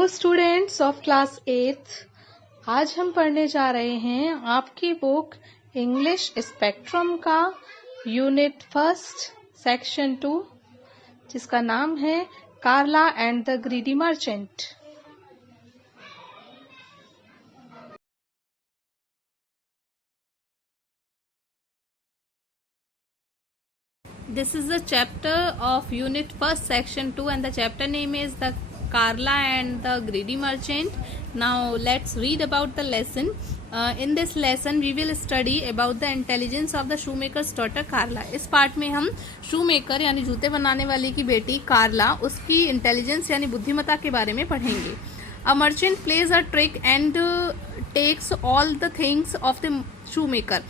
Hello students of class 8th। आज हम पढ़ने जा रहे हैं आपकी बुक इंग्लिश स्पेक्ट्रम का यूनिट फर्स्ट सेक्शन 2, जिसका नाम है Carla and the greedy merchant. This is the chapter of unit first section 2 and the chapter name is the Carla and the Greedy Merchant. Now let's read about the lesson. In this lesson we will study about the intelligence of the shoemaker's daughter Carla. इस part में हम shoemaker यानी जूते बनाने वाले की बेटी कार्ला, उसकी इंटेलिजेंस यानी बुद्धिमत्ता के बारे में पढ़ेंगे। A merchant plays a trick and takes all the things of the shoemaker.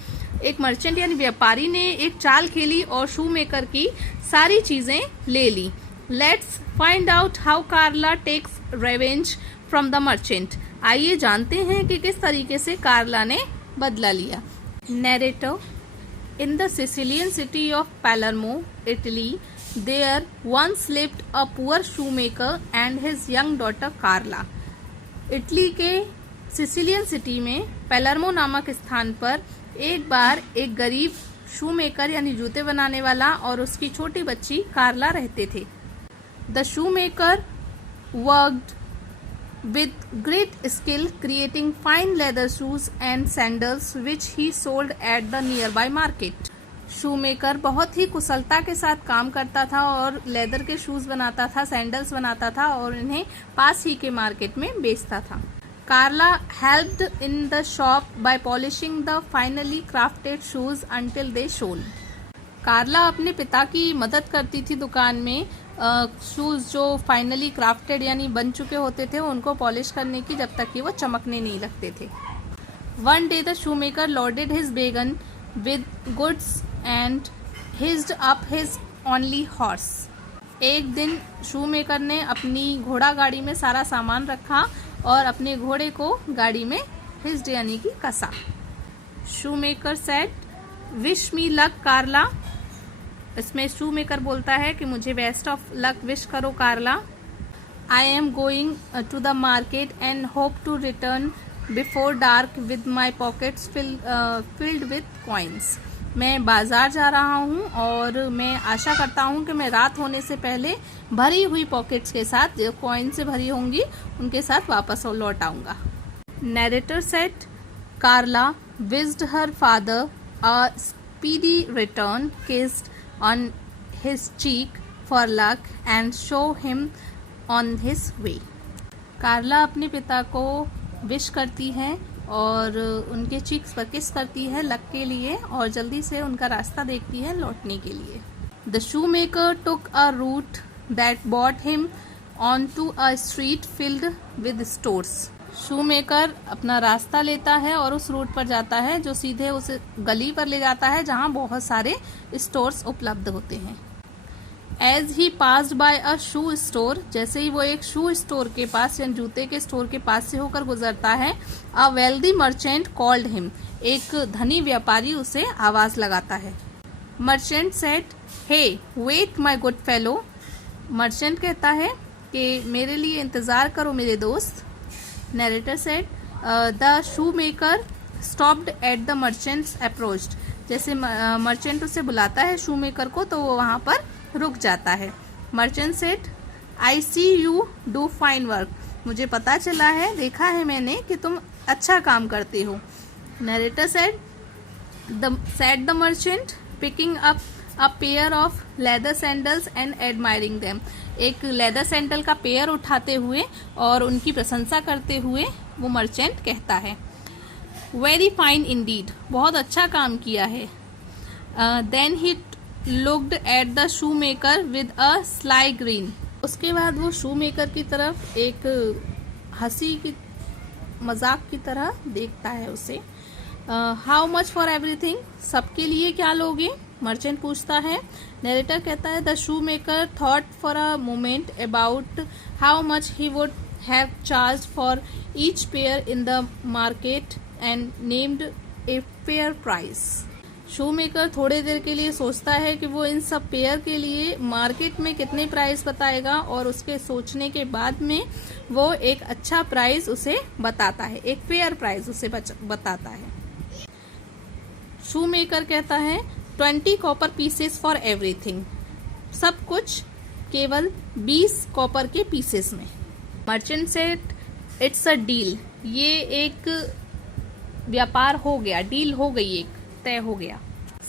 एक मर्चेंट यानी व्यापारी ने एक चाल खेली और शू मेकर की सारी चीजें ले ली। Let's find out how Carla takes revenge from the merchant. आइए जानते हैं कि किस तरीके से कार्ला ने बदला लिया। Narrator, in the Sicilian city of Palermo, Italy, there once lived a poor shoemaker and his young daughter Carla. Italy के सिसिलियन सिटी में पैलर्मो नामक स्थान पर एक बार एक गरीब शू मेकर यानी जूते बनाने वाला और उसकी छोटी बच्ची कार्ला रहते थे। The shoe maker worked with great skill creating fine leather shoes and sandals which he sold at the near by market. Shoe maker बहुत ही कुशलता के साथ काम करता था और लेदर के शूज बनाता था, सैंडल्स बनाता था और इन्हें पास ही के मार्केट में बेचता था। Carla helped in the shop by polishing the finely crafted shoes until they shone. कार्ला अपने पिता की मदद करती थी दुकान में शूज जो फाइनली क्राफ्टेड यानी बन चुके होते थे उनको पॉलिश करने की, जब तक कि वो चमकने नहीं लगते थे। One day the shoemaker loaded his wagon with goods and hitched up his only horse. एक दिन शू मेकर ने अपनी घोड़ा गाड़ी में सारा सामान रखा और अपने घोड़े को गाड़ी में हिस्ड यानी कि कसा। Shoemaker said wish me luck Carla. इसमें शू मेकर बोलता है कि मुझे बेस्ट ऑफ लक विश करो Carla. I am going to the market and hope to return before dark with my pockets filled with coins. मैं बाजार जा रहा हूँ और मैं आशा करता हूँ कि मैं रात होने से पहले भरी हुई पॉकेट्स के साथ, जो कॉइन से भरी होंगी, उनके साथ वापस लौट आऊंगा। Narrator said Carla wished her father a speedy return, kissed on his cheek for luck and show him on his way. Carla अपने पिता को विश करती है और उनके चीक्स पर किस करती है लक के लिए और जल्दी से उनका रास्ता देखती है लौटने के लिए। The shoe maker took a route that brought him onto a street filled with stores. Shoe maker अपना रास्ता लेता है और उस रूट पर जाता है जो सीधे उस गली पर ले जाता है जहां बहुत सारे स्टोर्स उपलब्ध होते हैं। As he passed by a shoe store, जैसे ही वो एक शू स्टोर के पास या जूते के स्टोर के पास से होकर गुजरता है, a wealthy merchant called him, एक धनी व्यापारी उसे आवाज लगाता है। Merchant said hey wait my good fellow. Merchant कहता है कि मेरे लिए इंतजार करो मेरे दोस्त। Narrator said the shoe maker stopped at the merchant's approached. जैसे मर्चेंट उसे बुलाता है शू मेकर को तो वो वहां पर रुक जाता है। Merchant said I see you do fine work. मुझे पता चला है, देखा है मैंने कि तुम अच्छा काम करते हो। Narrator said the merchant picking up a pair of leather sandals and admiring them. एक लेदर सैंडल का पेयर उठाते हुए और उनकी प्रशंसा करते हुए वो मर्चेंट कहता है वेरी फाइन इंडीड, बहुत अच्छा काम किया है। Then he looked at the shoemaker with a sly grin. उसके बाद वो शू मेकर की तरफ एक हंसी की मजाक की तरह देखता है उसे। हाउ मच फॉर एवरीथिंग, सबके लिए क्या लोगे? मर्चेंट पूछता है। नरेटर कहता है the shoe maker thought for a moment about how much he would have charge for each pair in the market and named a fair price. Shoe maker थोड़ी देर के लिए सोचता है कि वो इन सब पेयर के लिए मार्केट में कितने प्राइस बताएगा और उसके सोचने के बाद में वो एक अच्छा प्राइस उसे बताता है, एक फेयर प्राइस उसे बताता है। शू मेकर कहता है 20 कॉपर पीसेस फॉर एवरीथिंग, सब कुछ केवल 20 कॉपर के पीसेस में। Merchant said it's a deal, ये एक व्यापार हो गया, डील हो गई, एक तय हो गया।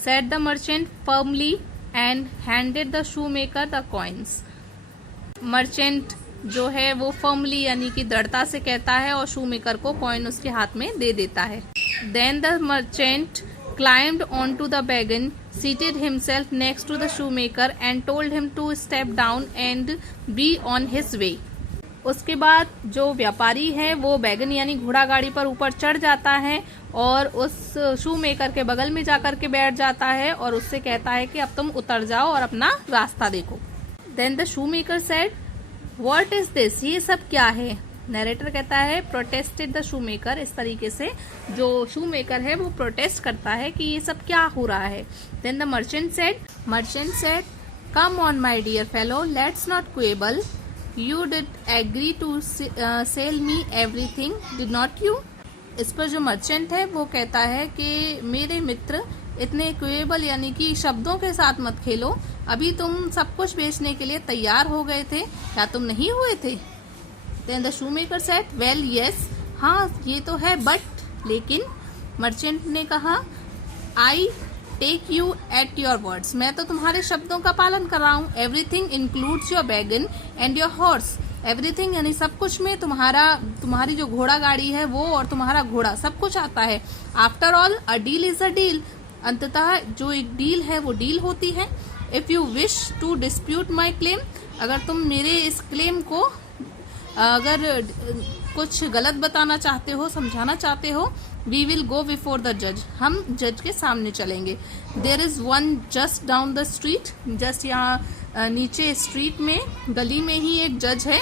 Said the merchant firmly and handed the shoe maker the coins. Merchant जो है वो फर्मली यानी कि दृढ़ता से कहता है और शू मेकर को कॉइन उसके हाथ में दे देता है। Then the merchant climbed onto the wagon, seated himself next to the shoemaker and told him to step down and be on his way. उसके बाद जो व्यापारी है वो वैगन यानी घोड़ा गाड़ी पर ऊपर चढ़ जाता है और उस शू मेकर के बगल में जाकर के बैठ जाता है और उससे कहता है कि अब तुम उतर जाओ और अपना रास्ता देखो। Then the shoemaker said, What is this? ये सब क्या है? नरेटर कहता है प्रोटेस्टेड द शूमेकर, इस तरीके से जो शूमेकर है वो प्रोटेस्ट करता है कि ये सब क्या हो रहा है। Then the merchant said come on my dear fellow, let's not quibble, you did agree to sell me everything, did not you. इस पर जो मर्चेंट है वो कहता है कि मेरे मित्र इतने क्वेबल यानी कि शब्दों के साथ मत खेलो, अभी तुम सब कुछ बेचने के लिए तैयार हो गए थे, क्या तुम नहीं हुए थे? Then the shoemaker said, well yes, हाँ ये तो है, बट लेकिन। मर्चेंट ने कहा I take you at your words, मैं तो तुम्हारे शब्दों का पालन कर रहा हूँ। Everything includes your wagon and your horse, everything यानी सब कुछ में तुम्हारी जो घोड़ा गाड़ी है वो और तुम्हारा घोड़ा सब कुछ आता है। After all, a deal is a deal, अंततः जो एक डील है वो डील होती है। If you wish to dispute my claim, अगर तुम मेरे इस क्लेम को अगर कुछ गलत बताना चाहते हो, समझाना चाहते हो, we will go before the जज, हम जज के सामने चलेंगे। There is one just down the street, just यहाँ नीचे स्ट्रीट में गली में ही एक जज है।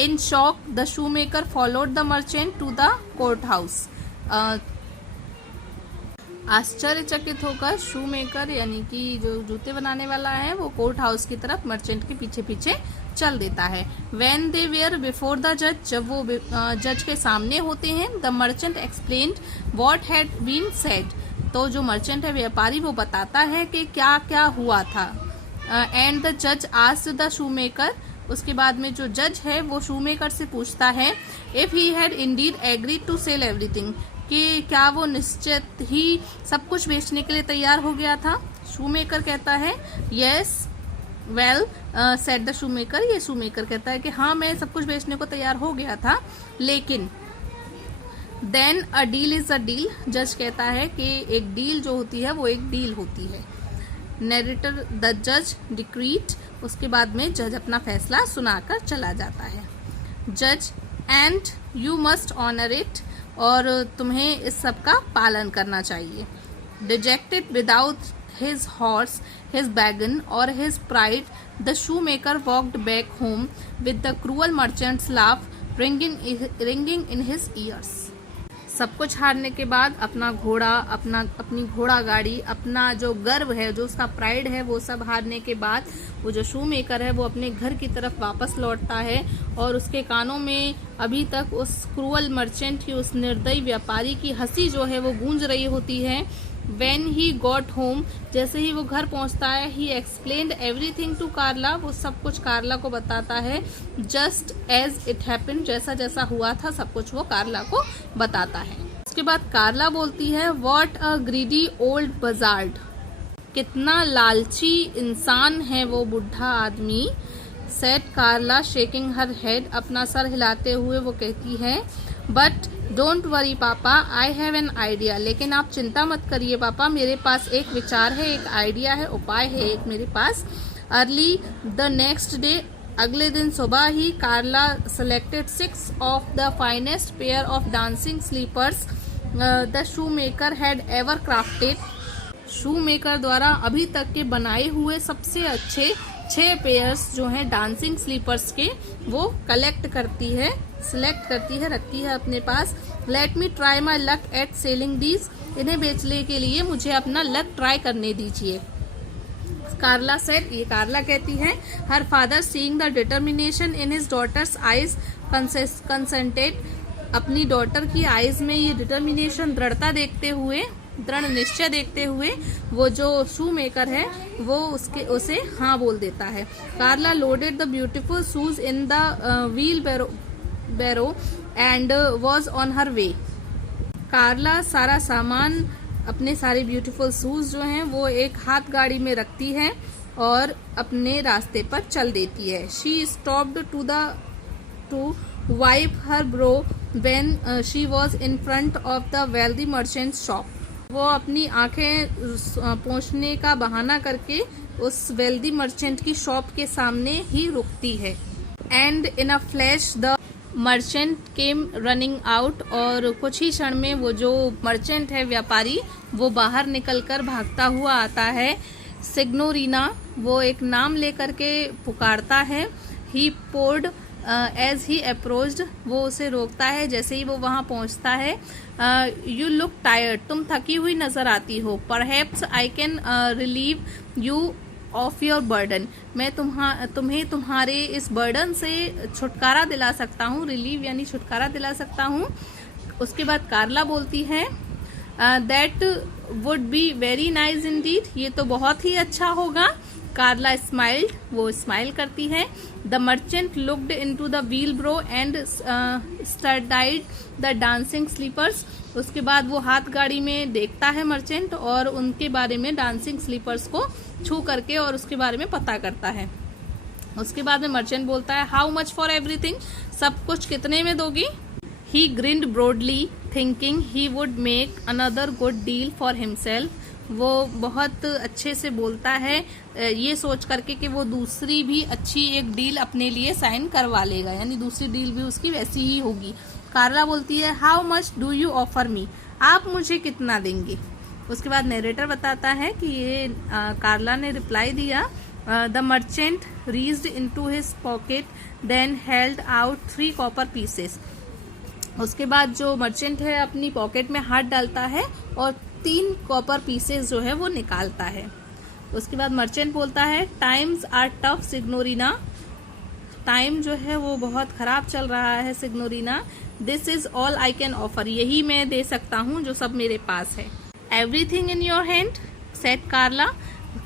In shock the shoe maker followed the merchant to the court house, आश्चर्यचकित होकर शू मेकर यानी कि जो जूते बनाने वाला है वो कोर्ट हाउस की तरफ मर्चेंट के पीछे पीछे चल देता है। When they were before the judge, जब वो जज के सामने होते हैं, the merchant explained what had been said, तो जो मर्चेंट है व्यापारी वो बताता है कि क्या क्या हुआ था। And the judge asked the shoemaker, उसके बाद में जो जज है वो शूमेकर से पूछता है if he had indeed agreed to sell everything, कि क्या वो निश्चित ही सब कुछ बेचने के लिए तैयार हो गया था। शूमेकर कहता है yes well said the shoemaker, ये शूमेकर कहता है कि हाँ मैं सब कुछ बेचने को तैयार हो गया था, लेकिन then a deal is a deal, जज कहता है कि एक डील जो होती है वो एक डील होती है। नरेटर द जज डिक्रीड, उसके बाद में जज अपना फैसला सुनाकर चला जाता है। जज and you must honour it, और तुम्हें इस सब का पालन करना चाहिए। Dejected without his horse, his wagon or his pride, the shoemaker walked back home with the cruel merchant's laugh ringing in his ears. सब कुछ हारने के बाद अपना घोड़ा, अपनी घोड़ा गाड़ी, अपना जो गर्व है, जो उसका प्राइड है, वो सब हारने के बाद वो जो शू मेकर है वो अपने घर की तरफ वापस लौटता है और उसके कानों में अभी तक उस क्रूअल मर्चेंट की, उस निर्दयी व्यापारी की हंसी जो है वो गूंज रही होती है। When he got home, जैसे ही वो घर पहुंचता है, he explained everything to Carla, वो सब कुछ कार्ला को बताता है। Just as it happened, जैसा जैसा हुआ था सब कुछ वो कार्ला को बताता है। उसके बाद कार्ला बोलती है What a greedy old buzzard, कितना लालची इंसान है वो बुढ़ा आदमी। Said Carla shaking her head, अपना सर हिलाते हुए वो कहती है बट डोंट वरी पापा, आई हैव एन आइडिया, लेकिन आप चिंता मत करिए पापा, मेरे पास एक विचार है, एक आइडिया है, उपाय है एक मेरे पास। अर्ली द नेक्स्ट डे, अगले दिन सुबह ही Carla selected 6 of the finest pair of dancing slippers the shoe maker had ever crafted. Shoemaker द्वारा अभी तक के बनाए हुए सबसे अच्छे 6 पेयर्स जो हैं डांसिंग स्लीपर्स के, वो कलेक्ट करती है, सिलेक्ट करती है, रखती है अपने पास। Let me try my luck at selling these, इन्हें बेचने के लिए मुझे अपना लक ट्राई करने दीजिए। कार्ला सेड, ये कार्ला कहती है, her father seeing the determination in his daughter's eyes consented, अपनी डॉटर की आईज में ये डिटर्मिनेशन, दृढ़ता देखते हुए, दृढ़ निश्चय देखते हुए वो जो शू मेकर है वो उसे हाँ बोल देता है। Carla loaded the beautiful shoes in the wheelbarrow and was on her way. Carla सारा सामान, अपने सारे ब्यूटीफुल शूज जो हैं वो एक हाथ गाड़ी में रखती है और अपने रास्ते पर चल देती है। She stopped to wipe her brow when she was in front of the wealthy merchant shop. वो अपनी आंखें पोंछने का बहाना करके उस वेल्दी मर्चेंट की शॉप के सामने ही रुकती है। And in a flash the merchant came running out, और कुछ ही क्षण में वो जो मर्चेंट है, व्यापारी, वो बाहर निकलकर भागता हुआ आता है। सिग्नोरिना, वो एक नाम लेकर के पुकारता है। ही पोर्ड एज ही अप्रोच्ड, वो उसे रोकता है जैसे ही वो वहां पहुंचता है। यू लुक टायर्ड, तुम थकी हुई नजर आती हो। Perhaps I can relieve you of your burden, मैं तुम्हें तुम्हारे इस बर्डन से छुटकारा दिला सकता हूँ। रिलीव यानी छुटकारा दिला सकता हूँ। उसके बाद कार्ला बोलती है that would be very nice Indeed, ये तो बहुत ही अच्छा होगा। कार्ला स्माइल्ड, वो स्माइल करती है। The merchant looked into the wheelbarrow and studied the dancing slippers, उसके बाद वो हाथ गाड़ी में देखता है मर्चेंट और उनके बारे में, डांसिंग स्लीपर्स को छू करके और उसके बारे में पता करता है। उसके बाद में मर्चेंट बोलता है हाउ मच फॉर एवरीथिंग, सब कुछ कितने में दोगी। He grinned broadly thinking he would make another good deal for himself, वो बहुत अच्छे से बोलता है ये सोच करके कि वो दूसरी भी अच्छी एक डील अपने लिए साइन करवा लेगा, यानी दूसरी डील भी उसकी वैसी ही होगी। कार्ला बोलती है how much do you offer me, आप मुझे कितना देंगे। उसके बाद नरेटर बताता है कि ये कार्ला ने रिप्लाई दिया the merchant reached into his pocket then held out 3 copper pieces. उसके बाद जो मर्चेंट है अपनी पॉकेट में हाथ डालता है और 3 कॉपर पीसेस जो है वो निकालता है। उसके बाद मर्चेंट बोलता है times are tough signorina, time जो है वो बहुत खराब चल रहा है signorina. This is all I can offer, यही मैं दे सकता हूँ जो सब मेरे पास है। Everything in your hand said Carla,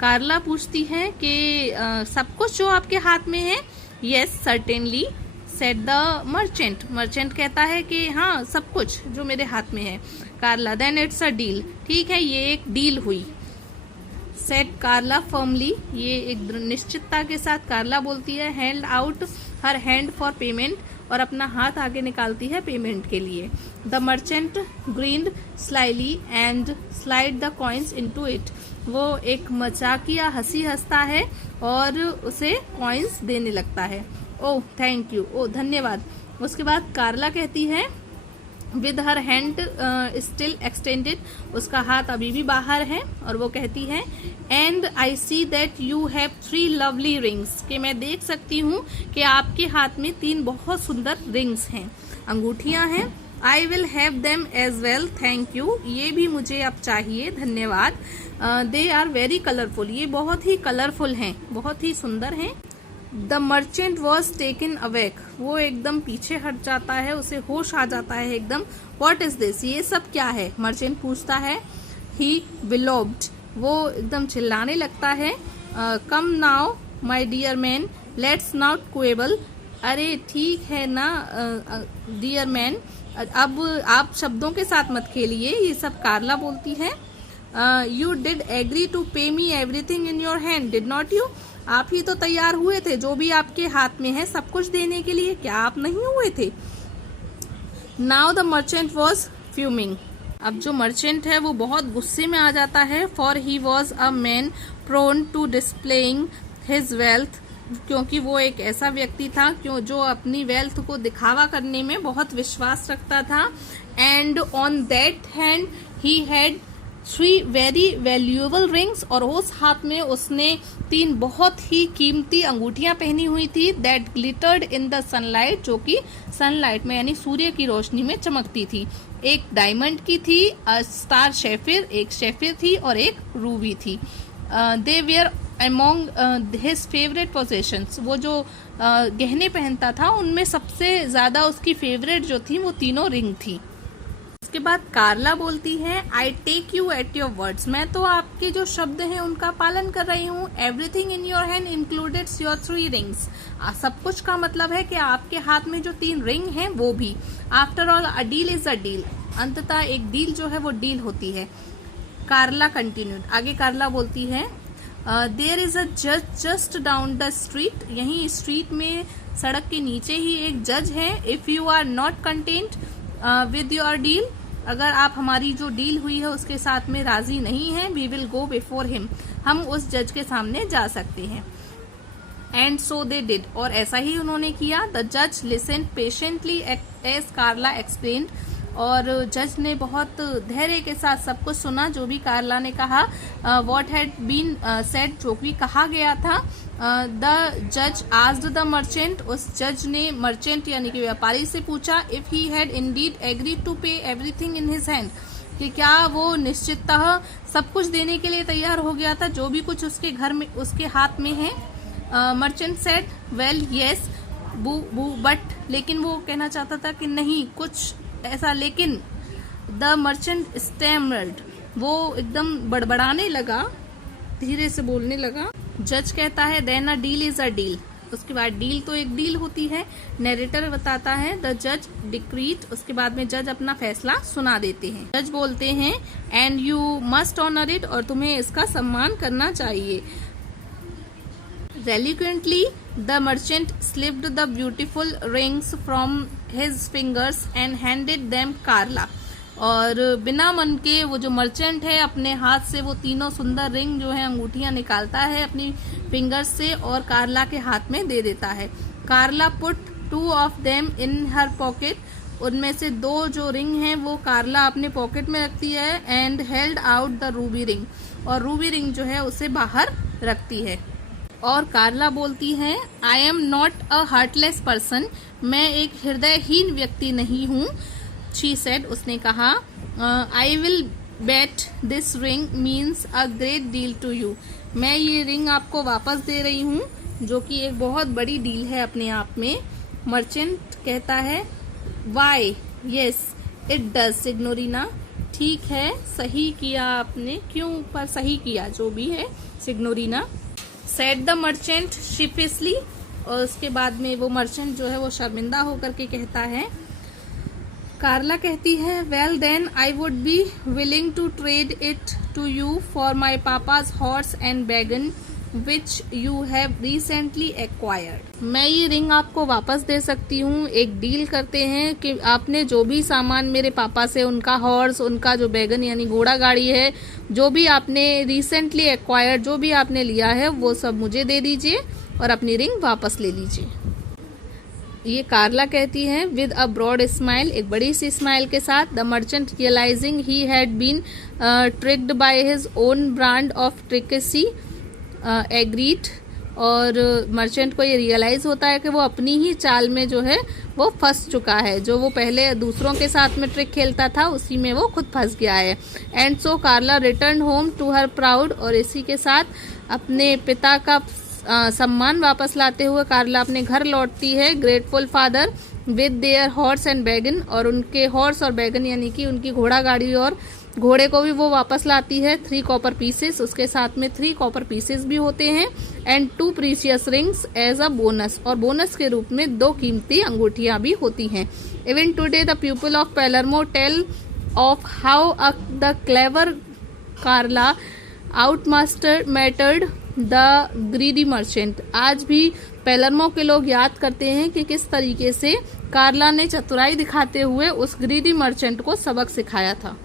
Carla पूछती है कि सब कुछ जो आपके हाथ में है। Yes certainly said the merchant, merchant कहता है कि हाँ सब कुछ जो मेरे हाथ में है। कार्ला देन इट्स अ डील, ठीक है ये एक डील हुई। सेड कार्ला फर्मली, ये एक निश्चितता के साथ कार्ला बोलती है। Held out her hand for payment, और अपना हाथ आगे निकालती है पेमेंट के लिए। The merchant grinned slyly and slid the coins into it, वो एक मजाकिया हंसी हंसता है और उसे कॉइन्स देने लगता है। ओह थैंक यू, ओ धन्यवाद। उसके बाद कार्ला कहती है with her hand still extended, उसका हाथ अभी भी बाहर है और वो कहती है and I see that you have 3 lovely rings, कि मैं देख सकती हूँ कि आपके हाथ में 3 बहुत सुंदर रिंग्स हैं, अंगूठियां हैं। I will have them as well thank you, ये भी मुझे अब चाहिए धन्यवाद। दे आर वेरी कलरफुल, ये बहुत ही कलरफुल हैं, बहुत ही सुंदर हैं। The merchant was taken awake, वो एकदम पीछे हट जाता है, उसे होश आ जाता है एकदम। व्हाट इज दिस, ये सब क्या है, मर्चेंट पूछता है। ही बिलोब्ड, वो एकदम चिल्लाने लगता है। Come now my dear man let's not quibble, अरे ठीक है ना डियर मैन, अब आप शब्दों के साथ मत खेलिए, ये सब कार्ला बोलती है। यू डिड एग्री टू पे me everything in your hand did not you, आप ही तो तैयार हुए थे जो भी आपके हाथ में है सब कुछ देने के लिए, क्या आप नहीं हुए थे। Now the merchant was fuming, अब जो मर्चेंट है वो बहुत गुस्से में आ जाता है। For he was a man prone to displaying his wealth, क्योंकि वो एक ऐसा व्यक्ति था जो अपनी वेल्थ को दिखावा करने में बहुत विश्वास रखता था। And on that hand he had 3 very valuable rings, और उस हाथ में उसने 3 बहुत ही कीमती अंगूठियां पहनी हुई थी। That glittered in the sunlight, जो कि सनलाइट में यानी सूर्य की रोशनी में चमकती थी। एक डायमंड की थी, स्टार शेफिर, एक शेफिर थी और एक रूबी थी। They were among his favourite possessions, वो जो गहने पहनता था उनमें सबसे ज़्यादा उसकी फेवरेट जो थी वो तीनों रिंग थी। उसके बाद कार्ला बोलती है, I take you at your words, मैं तो आपके जो शब्द हैं उनका पालन कर रही हूँ। Everything in your hand included your 3 rings, सब कुछ का मतलब है कि आपके हाथ में जो 3 रिंग हैं वो भी। After all a deal is a deal, अंततः एक डील जो है वो डील होती है। कार्ला कंटिन्यूड, आगे कार्ला बोलती है, देयर इज अ जज जस्ट डाउन द स्ट्रीट, यहीं स्ट्रीट में सड़क के नीचे ही एक जज है। If you are not content with your deal, अगर आप हमारी जो डील हुई है उसके साथ में राजी नहीं है, we will go before him, हम उस जज के सामने जा सकते हैं। एंड सो दे डिड, और ऐसा ही उन्होंने किया। द जज लिसन्ड पेशेंटली एज कार्ला एक्सप्लेन्ड, और जज ने बहुत धैर्य के साथ सब कुछ सुना जो भी कार्ला ने कहा। व्हाट हैड बीन सेड, जो भी कहा गया था। द जज आस्क्ड द मर्चेंट, उस जज ने मर्चेंट यानी कि व्यापारी से पूछा, if he had indeed agreed to pay everything in his hand, कि क्या वो निश्चिततः सब कुछ देने के लिए तैयार हो गया था जो भी कुछ उसके घर में उसके हाथ में है। Merchant said, well yes but, लेकिन वो कहना चाहता था कि नहीं कुछ ऐसा, लेकिन द मर्चेंट स्टैमर्ड, वो एकदम बड़बड़ाने लगा, धीरे से बोलने लगा। जज कहता है, then a deal is a deal, उसके बाद डील तो एक डील होती है। नरेटर बताता है, द जज डिक्रीड, उसके बाद में जज अपना फैसला सुना देते हैं। जज बोलते हैं, and you must honour it, और तुम्हें इसका सम्मान करना चाहिए। Reluctantly, the merchant slipped the beautiful rings from his fingers and handed them Carla. और बिना मन के वो जो मर्चेंट है अपने हाथ से वो तीनों सुंदर रिंग जो है अंगूठियां निकालता है अपनी फिंगर्स से और कार्ला के हाथ में दे देता है। कार्ला put 2 of them in her pocket, उनमें से 2 जो रिंग हैं वो कार्ला अपने पॉकेट में रखती है। And held out the Ruby ring, और रूबी रिंग जो है उसे बाहर रखती है। और कार्ला बोलती है, I am not a heartless person, मैं एक हृदयहीन व्यक्ति नहीं हूँ। शी सेड, उसने कहा, I will bet this ring means a great deal to you, मैं ये रिंग आपको वापस दे रही हूँ जो कि एक बहुत बड़ी डील है अपने आप में। मर्चेंट कहता है, वाई येस इट डज सिग्नोरिना, ठीक है सही किया आपने, क्यों पर सही किया जो भी है सिग्नोरिना। सेड द मर्चेंट शिफिसली, और उसके बाद में वो मर्चेंट जो है वो शर्मिंदा होकर के कहता है। कार्ला कहती है, well then I would be willing to trade it to you for my papa's horse and wagon which you have recently acquired, मैं ये रिंग आपको वापस दे सकती हूँ। एक डील करते हैं कि आपने जो भी सामान मेरे पापा से, उनका हॉर्स, उनका जो बैगन यानी घोड़ा गाड़ी है, जो भी आपने रिसेंटली एक्वायर्ड, जो भी आपने लिया है वो सब मुझे दे दीजिए और अपनी रिंग वापस ले लीजिए। ये कार्ला कहती है विद अ ब्रॉड स्माइल, एक बड़ी सी स्माइल के साथ। The merchant realising he had been tricked by his own brand of trickery agreed, और मर्चेंट को ये रियलाइज होता है कि वो अपनी ही चाल में जो है वो फंस चुका है, जो वो पहले दूसरों के साथ में ट्रिक खेलता था उसी में वो खुद फंस गया है। And so Carla return home to her proud, और इसी के साथ अपने पिता का सम्मान वापस लाते हुए कार्ला अपने घर लौटती है। Grateful father with their horse and बैगन, और उनके हॉर्स और बैगन यानी कि उनकी घोड़ा गाड़ी और घोड़े को भी वो वापस लाती है। 3 कॉपर पीसेस, उसके साथ में 3 कॉपर पीसेस भी होते हैं। And 2 precious rings as a bonus, और बोनस के रूप में 2 कीमती अंगूठियां भी होती हैं। Even today the people of Palermo tell of how the clever Carla outsmarted the greedy merchant, आज भी पैलर्मो के लोग याद करते हैं कि किस तरीके से कार्ला ने चतुराई दिखाते हुए उस ग्रीडी मर्चेंट को सबक सिखाया था।